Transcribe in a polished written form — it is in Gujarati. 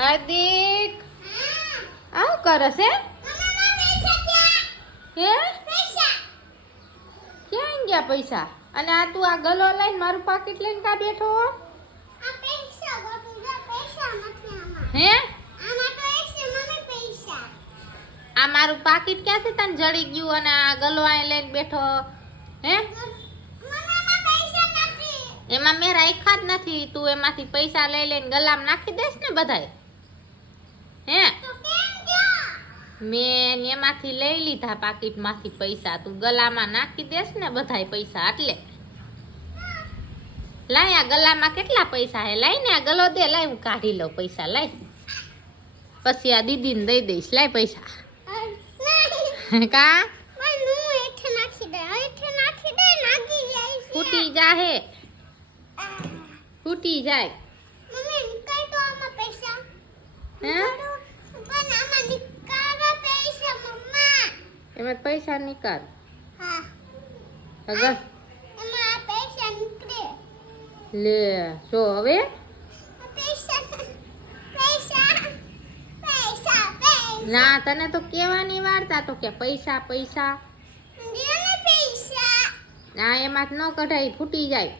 હાર્દિક આવું કરસ હે ક્યાં ગયા પૈસા? અને આ તું આ ગલો લઈને મારું પાકીટ લઈને કા બેઠો હો? હે આ મારું પાકીટ ક્યાંથી તને જડી ગયું અને આ ગલો અહીં લઈને બેઠો હે? એમાં મેં રાખ્યા જ નથી. તું એમાંથી પૈસા લઈ લઈને ગલામાં નાખી દેસ ને બધાય હે? મેં એમાંથી લઈ લીધા પાકીટમાંથી પૈસા. તું ગલામાં નાખી દેસ ને બધાય પૈસા. એટલે લાય આ ગલામાં કેટલા પૈસા હે? લાય ને આ ગલો દે. લાય હું કાઢી લઉં પૈસા. લાય પછી આ દીદીને દઈ દઈશ. લાય પૈસા કા ફૂટી જાહે. ફૂટી જાય હે? એમાં પૈસા નીકાળ. અગર લે જો હવે ના તને તો કેવાની વાર્તા તો કે પૈસા પૈસા ના એમાં ન કઢાય. ફૂટી જાય.